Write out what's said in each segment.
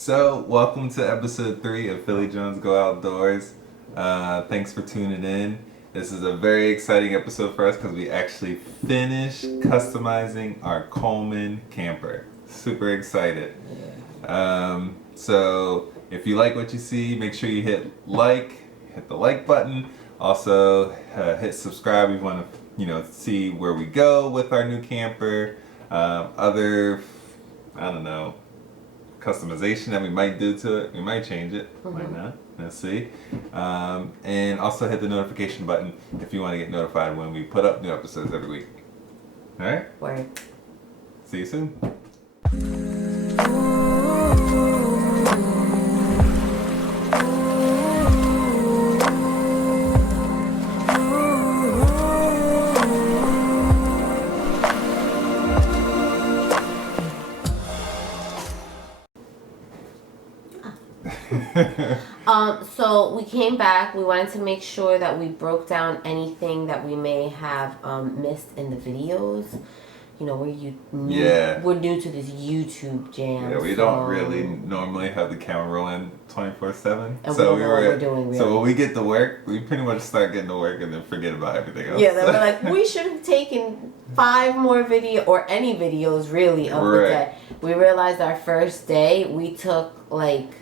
So, welcome to episode 3 of Philly Jones Go Outdoors. Thanks for tuning in. This is a very exciting episode for us because we actually finished customizing our Coleman camper. Super excited. So, if you like what you see, make sure you hit the like button. Also, hit subscribe if you want to, see where we go with our new camper. Other, I don't know, customization that we might do to it. We might change it. Might not. Let's see. And also hit the notification button if you want to get notified when we put up new episodes every week. All right? Word. See you soon. So we came back. We wanted to make sure that we broke down anything that we may have missed in the videos. You know, we're new to this YouTube jam. Yeah, we don't really normally have the camera rolling 24/7. So we're doing. Really. So when we get to work, we pretty much start getting to work and then forget about everything else. Yeah, then we're like, we should have taken 5 more video or any videos really of the day. We realized our first day we took like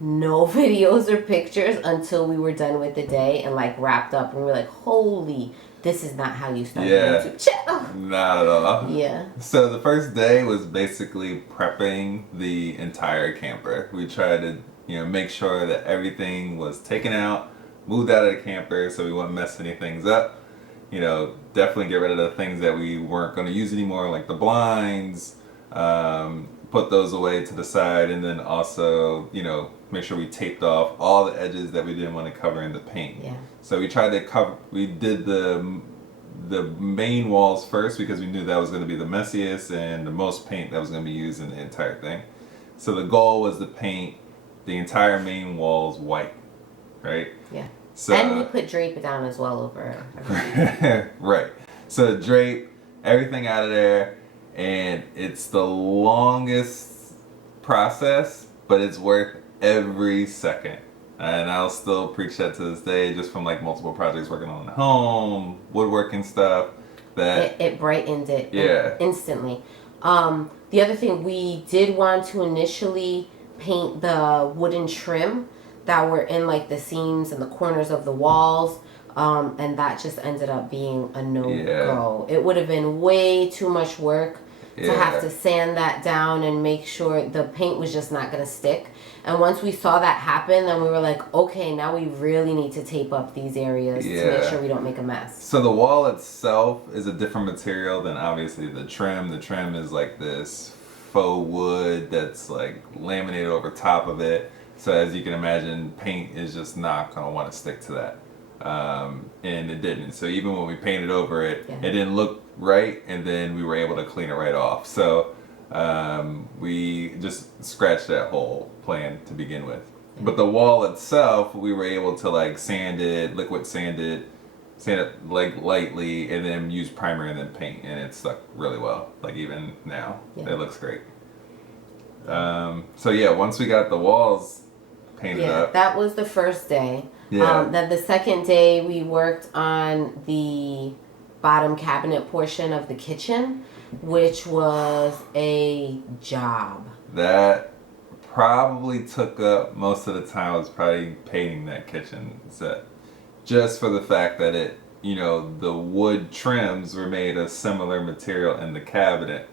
no videos or pictures until we were done with the day and like wrapped up, and we were like, holy, this is not how you start a YouTube channel. Not at all. Yeah. So the first day was basically prepping the entire camper. We tried to, make sure that everything was taken out, moved out of the camper so we wouldn't mess any things up. Definitely get rid of the things that we weren't going to use anymore, like the blinds, put those away to the side, and then also, make sure we taped off all the edges that we didn't want to cover in the paint. Yeah. So we tried to we did the main walls first because we knew that was going to be the messiest and the most paint that was going to be used in the entire thing. So the goal was to paint the entire main walls white, right? Yeah. So, and we put drape down as well over. Right. So drape everything out of there, and it's the longest process, but it's worth every second. And I'll still preach that to this day, just from like multiple projects working on the home, woodworking stuff. That it brightened it. Yeah. Instantly. The other thing, we did want to initially paint the wooden trim that were in like the seams and the corners of the walls. And that just ended up being a no-go. It would have been way too much work to have to sand that down and make sure the paint was just not going to stick. And once we saw that happen, then we were like, okay, now we really need to tape up these areas to make sure we don't make a mess. So the wall itself is a different material than obviously the trim. The trim is like this faux wood that's like laminated over top of it. So as you can imagine, paint is just not going to want to stick to that. And it didn't. So even when we painted over it, it didn't look right, and then we were able to clean it right off. So we just scratched that whole plan to begin with. But the wall itself, we were able to like sand it like lightly, and then use primer and then paint, and it stuck really well. Like even now, it looks great. So once we got the walls painted up, that was the first day. Then the second day we worked on the bottom cabinet portion of the kitchen, which was a job. That probably took up most of the time. I was probably painting that kitchen set, just for the fact that it, the wood trims were made of similar material in the cabinet,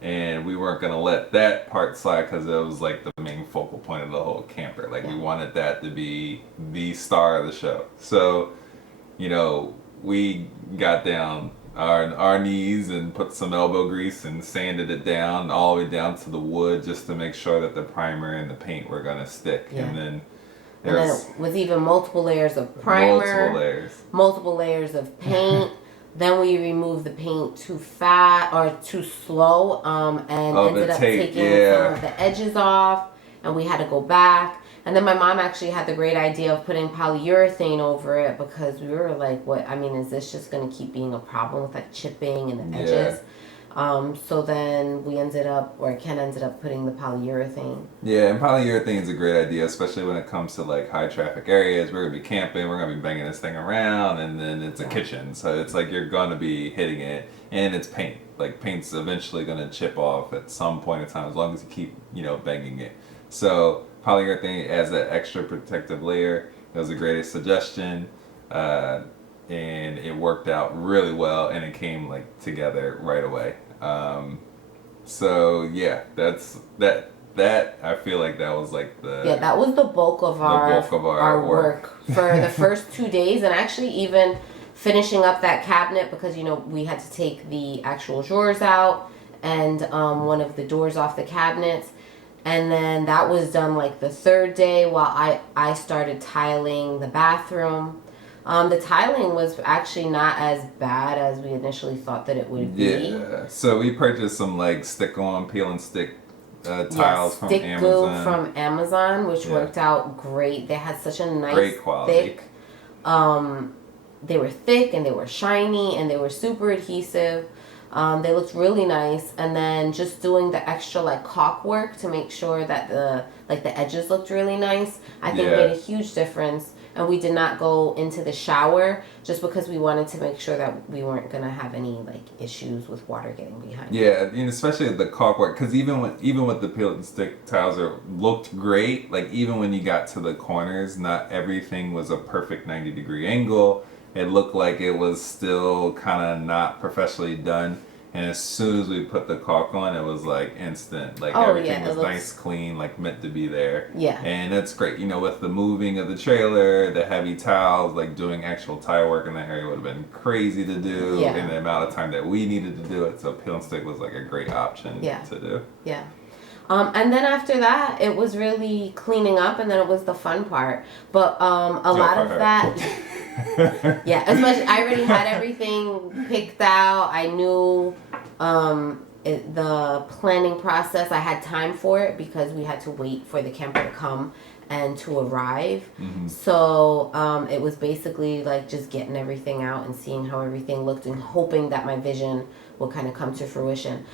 and we weren't going to let that part slide because it was like the main focal point of the whole camper. Like we wanted that to be the star of the show. So, we got down our knees and put some elbow grease and sanded it down all the way down to the wood, just to make sure that the primer and the paint were going to stick. And then it was even multiple layers of primer, multiple layers of paint. Then we removed the paint too fast or too slow, and ended up taking some of the edges off, and we had to go back. And then my mom actually had the great idea of putting polyurethane over it, because we were like, what? I mean, is this just going to keep being a problem with like chipping and the edges? So then we ended up, or Ken ended up putting the polyurethane. Yeah, and polyurethane is a great idea, especially when it comes to like high traffic areas. We're gonna be camping, we're gonna be banging this thing around, and then it's a kitchen, so it's like you're gonna be hitting it, and it's paint. Like paint's eventually gonna chip off at some point in time, as long as you keep banging it. So polyurethane adds that extra protective layer. That was the greatest suggestion, and it worked out really well, and it came like together right away. So yeah, that I feel like that was like that was the bulk of our work for the first 2 days, and actually even finishing up that cabinet, because we had to take the actual drawers out and one of the doors off the cabinets, and then that was done like the third day while I started tiling the bathroom. The tiling was actually not as bad as we initially thought that it would be. Yeah. So we purchased some like stick-on, peel and stick tiles from STICKGOO from Amazon, which worked out great. They had such a nice, great quality. Thick. They were thick and they were shiny and they were super adhesive. They looked really nice, and then just doing the extra like caulk work to make sure that the edges looked really nice, I think made a huge difference. And we did not go into the shower just because we wanted to make sure that we weren't gonna have any like issues with water getting behind. Yeah, especially the caulk work, because even with the peel and stick tiles looked great. Like even when you got to the corners, not everything was a perfect 90-degree angle. It looked like it was still kind of not professionally done. And as soon as we put the caulk on, it was like instant. Like everything was nice, clean, like meant to be there. Yeah. And that's great. With the moving of the trailer, the heavy tiles, like doing actual tile work in that area would have been crazy to do in the amount of time that we needed to do it. So peel and stick was like a great option to do. Yeah. And then after that, it was really cleaning up, and then it was the fun part. But a lot of that... especially I already had everything picked out. I knew the planning process. I had time for it because we had to wait for the camper to come and to arrive. So it was basically like just getting everything out and seeing how everything looked and hoping that my vision will kind of come to fruition.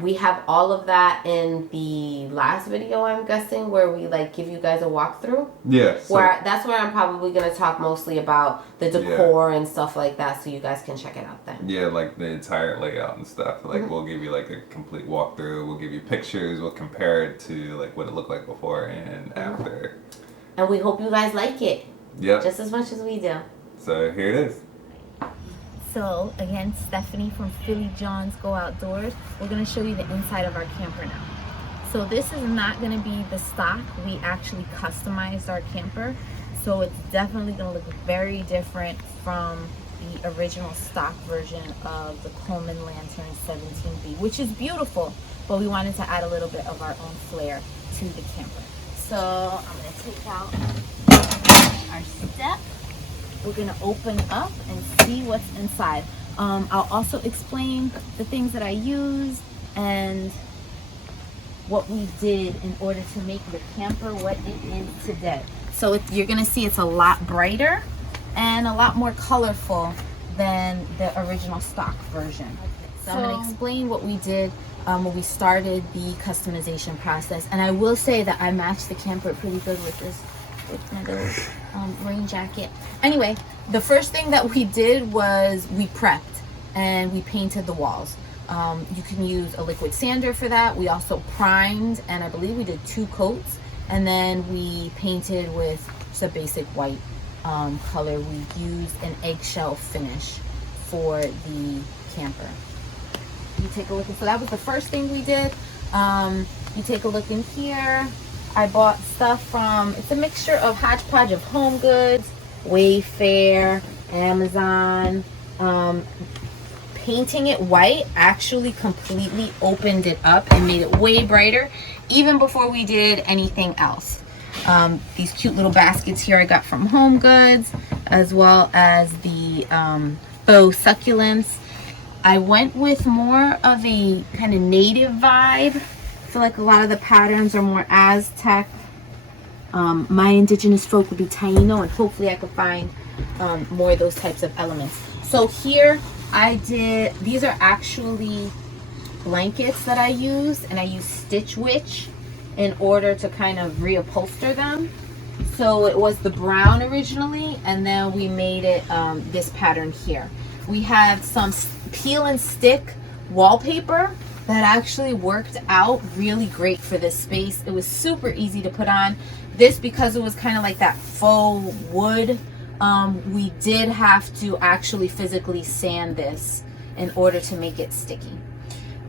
We have all of that in the last video, I'm guessing, where we like give you guys a walkthrough. Yeah. So that's where I'm probably gonna talk mostly about the decor and stuff like that, so you guys can check it out then. Yeah, like the entire layout and stuff. Like we'll give you like a complete walkthrough. We'll give you pictures. We'll compare it to like what it looked like before and after. And we hope you guys like it. Yep. Just as much as we do. So here it is. So again, Stephanie from Philly Jawns Go Outdoors. We're going to show you the inside of our camper now. So this is not going to be the stock. We actually customized our camper. So it's definitely going to look very different from the original stock version of the Coleman Lantern 17B, which is beautiful, but we wanted to add a little bit of our own flair to the camper. So I'm going to take out our step. We're going to open up and see what's inside. I'll also explain the things that I used and what we did in order to make the camper what it is today. So you're going to see it's a lot brighter and a lot more colorful than the original stock version. So I'm going to explain what we did when we started the customization process. And I will say that I matched the camper pretty good with this, with my little rain jacket. Anyway, the first thing that we did was we prepped and we painted the walls. You can use a liquid sander for that. We also primed, and I believe we did 2 coats, and then we painted with just a basic white color. We used an eggshell finish for the camper. You take a look. So that was the first thing we did. You take a look in here. I bought stuff from, it's a mixture of hodgepodge of Home Goods, Wayfair, Amazon. Painting it white actually completely opened it up and made it way brighter, even before we did anything else. These cute little baskets here I got from Home Goods, as well as the faux succulents. I went with more of a kind of native vibe. I feel like a lot of the patterns are more Aztec. My indigenous folk would be Taino, and hopefully I could find more of those types of elements. So here I did, these are actually blankets that I used, and I used Stitch Witch in order to kind of reupholster them. So it was the brown originally, and then we made it this pattern here. We have some peel and stick wallpaper that actually worked out really great for this space. It was super easy to put on. This, because it was kind of like that faux wood, we did have to actually physically sand this in order to make it sticky.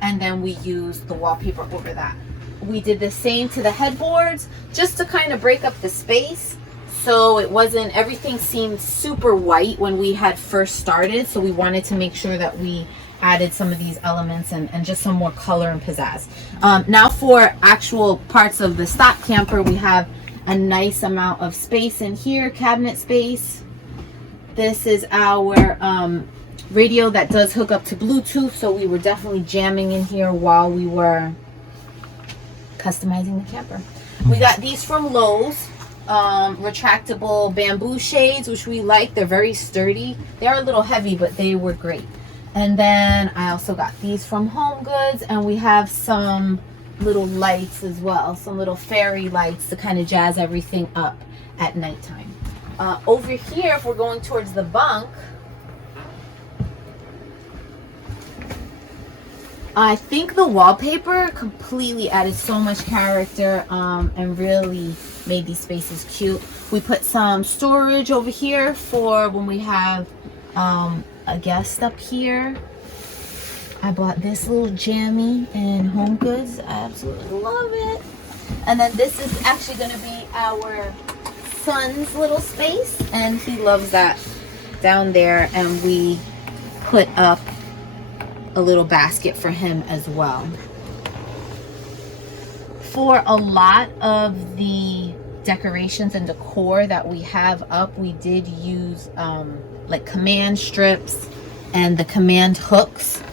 And then we used the wallpaper over that. We did the same to the headboards just to kind of break up the space. So it wasn't, everything seemed super white when we had first started. So we wanted to make sure that we added some of these elements and just some more color and pizzazz. Now for actual parts of the stock camper, we have a nice amount of space in here, cabinet space. This is our radio that does hook up to Bluetooth, so we were definitely jamming in here while we were customizing the camper. We got these from Lowe's, retractable bamboo shades, which we like. They're very sturdy. They are a little heavy, but they were great. And then I also got these from Home Goods, and we have some little lights as well, some little fairy lights to kind of jazz everything up at nighttime. Over here, if we're going towards the bunk, I think the wallpaper completely added so much character and really made these spaces cute. We put some storage over here for when we have a guest up here. I bought this little jammy in Home Goods. I absolutely love it. And then this is actually going to be our son's little space, and he loves that down there. And we put up a little basket for him as well. For a lot of the decorations and decor that we have up, we did use like command strips and the command hooks.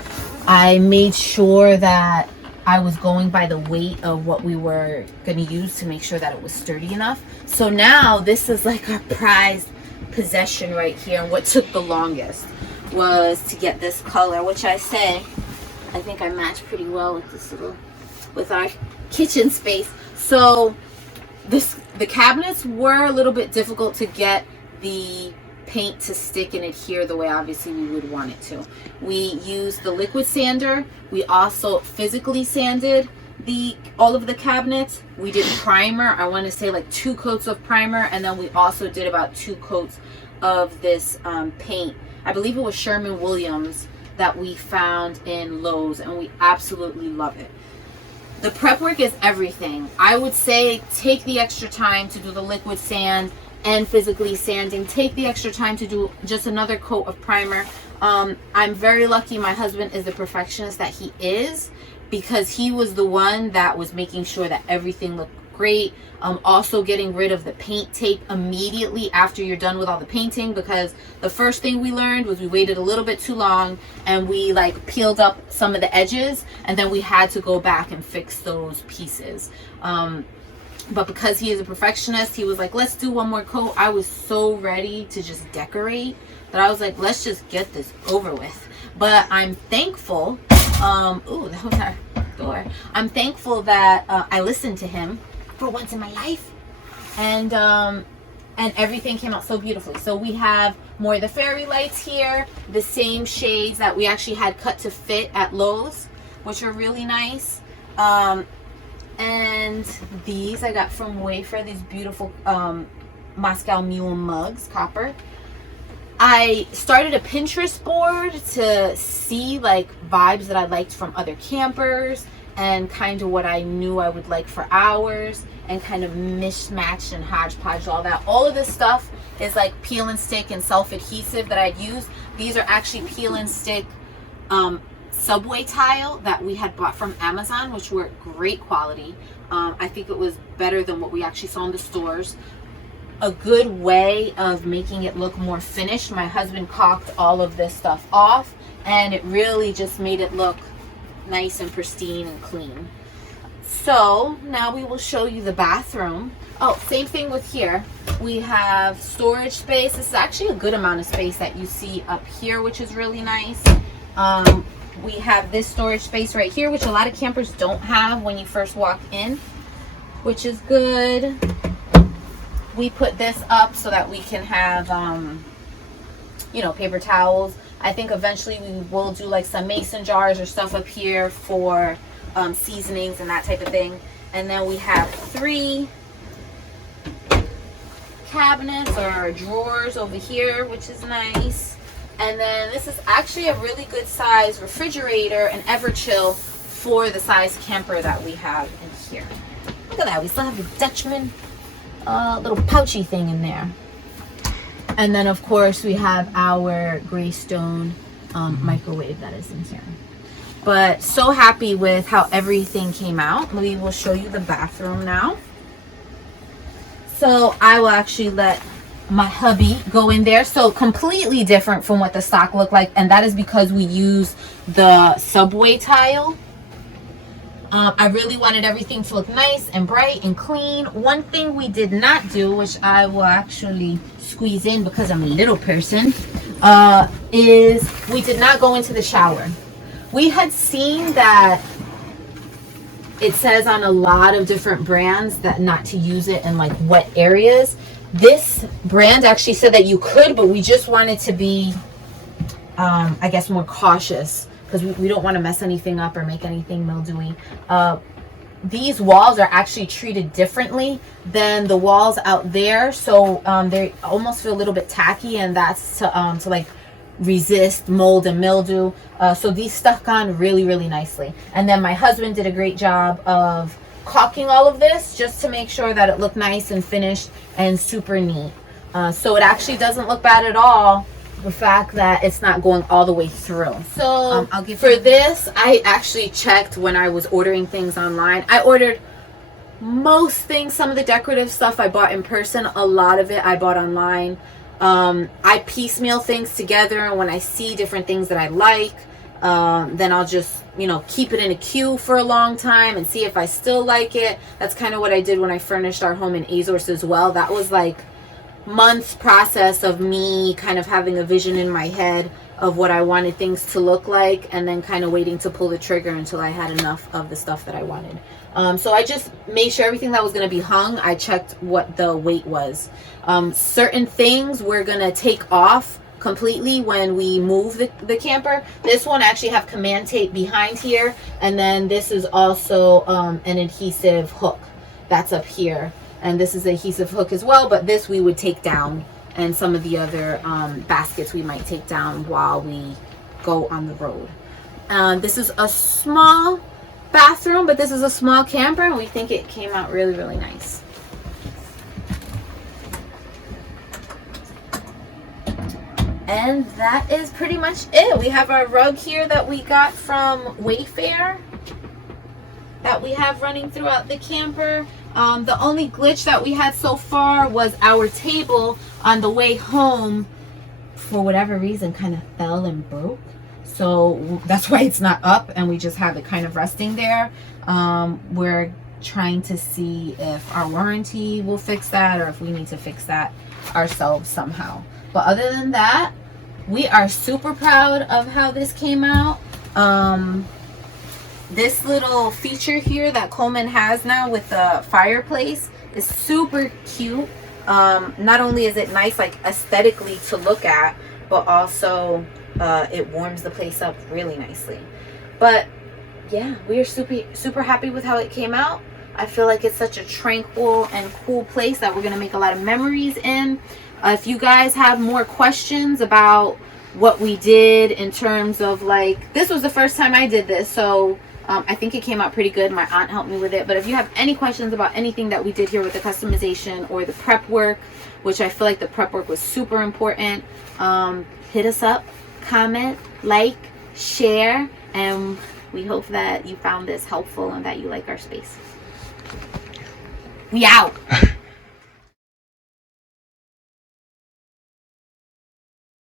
I made sure that I was going by the weight of what we were going to use to make sure that it was sturdy enough. So now this is like our prized possession right here, and what took the longest was to get this color, which I think I match pretty well with this little, with our kitchen space. So the cabinets were a little bit difficult to get the paint to stick and adhere the way obviously we would want it to. We used the liquid sander. We also physically sanded all of the cabinets. We did primer. I want to say like 2 coats of primer, and then we also did about 2 coats of this paint. I believe it was Sherman-Williams that we found in Lowe's, and we absolutely love it. The prep work is everything. I would say take the extra time to do the liquid sand and physically sanding. Take the extra time to do just another coat of primer. I'm very lucky my husband is the perfectionist that he is, because he was the one that was making sure that everything looked great. Also getting rid of the paint tape immediately after you're done with all the painting, because the first thing we learned was we waited a little bit too long and we like peeled up some of the edges, and then we had to go back and fix those pieces. But because he is a perfectionist, he was like, let's do one more coat. I was so ready to just decorate that I was like, let's just get this over with. But I'm thankful, ooh, that was our door. I'm thankful that I listened to him for once in my life, and everything came out so beautifully. So we have more of the fairy lights here, the same shades that we actually had cut to fit at Lowe's, which are really nice. And these I got from Wayfair, these beautiful Moscow Mule mugs, copper. I started a Pinterest board to see like vibes that I liked from other campers, and kind of what I knew I would like for ours, and kind of mismatched and hodgepodge all that. All of this stuff is like peel and stick and self-adhesive that I'd use. These are actually peel and stick subway tile that we had bought from Amazon, which were great quality. I think it was better than what we actually saw in the stores. A good way of making it look more finished. My husband caulked all of this stuff off, and it really just made it look nice and pristine and clean. So now we will show you the bathroom. Oh, same thing with here. We have storage space. This is actually a good amount of space that you see up here, which is really nice. we have this storage space right here, which a lot of campers don't have when you first walk in, which is good. We put this up so that we can have, you know, paper towels. I think eventually we will do like some mason jars or stuff up here for seasonings and that type of thing. And then we have 3 cabinets or drawers over here, which is nice. And then this is actually a really good size refrigerator and Everchill for the size camper that we have in here. Look at that, we still have the Dutchman little pouchy thing in there. And then of course we have our Greystone microwave that is in here. But so happy with how everything came out. We will show you the bathroom now. So I will actually let my hubby go in there. So completely different from what the stock looked like, and that is because we use the subway tile. I really wanted everything to look nice and bright and clean. One thing we did not do, which I will actually squeeze in because I'm a little person, is we did not go into the shower. We had seen that it says on a lot of different brands that not to use it in like wet areas. This brand actually said that you could, but we just wanted to be, I guess, more cautious because we don't want to mess anything up or make anything mildewy. These walls are actually treated differently than the walls out there, so they almost feel a little bit tacky, and that's to like resist mold and mildew. So these stuck on really, really nicely. And then my husband did a great job of caulking all of this just to make sure that it looked nice and finished and super neat. So it actually doesn't look bad at all, the fact that it's not going all the way through. So I'll give for this, I actually checked when I was ordering things online. I ordered most things. Some of the decorative stuff I bought in person, a lot of it I bought online. I piecemeal things together, and when I see different things that I like, then I'll just, you know, keep it in a queue for a long time and see if I still like it. That's kind of what I did when I furnished our home in Azores as well. That was like months process of me kind of having a vision in my head of what I wanted things to look like, and then kind of waiting to pull the trigger until I had enough of the stuff that I wanted. So I just made sure everything that was going to be hung, I checked what the weight was. Certain things we're going to take off completely when we move the camper. This one actually have command tape behind here, and then this is also an adhesive hook that's up here, and this is the adhesive hook as well, but this we would take down, and some of the other baskets we might take down while we go on the road. This is a small bathroom, but this is a small camper, and we think it came out really, really nice. And that is pretty much it. We have our rug here that we got from Wayfair that we have running throughout the camper. The only glitch that we had so far was our table on the way home, for whatever reason, kind of fell and broke. So that's why it's not up, and we just have it kind of resting there. We're trying to see if our warranty will fix that, or if we need to fix that ourselves somehow. But other than that, we are super proud of how this came out. This little feature here that Coleman has now with the fireplace is super cute. Not only is it nice, like aesthetically to look at, but also it warms the place up really nicely. But yeah, we are super happy with how it came out. I feel like it's such a tranquil and cool place that we're gonna make a lot of memories in. If you guys have more questions about what we did in terms of, like, this was the first time I did this, so I think it came out pretty good. My aunt helped me with it. But if you have any questions about anything that we did here with the customization or the prep work, which I feel like the prep work was super important, hit us up, comment, like, share, and we hope that you found this helpful and that you like our space. We out.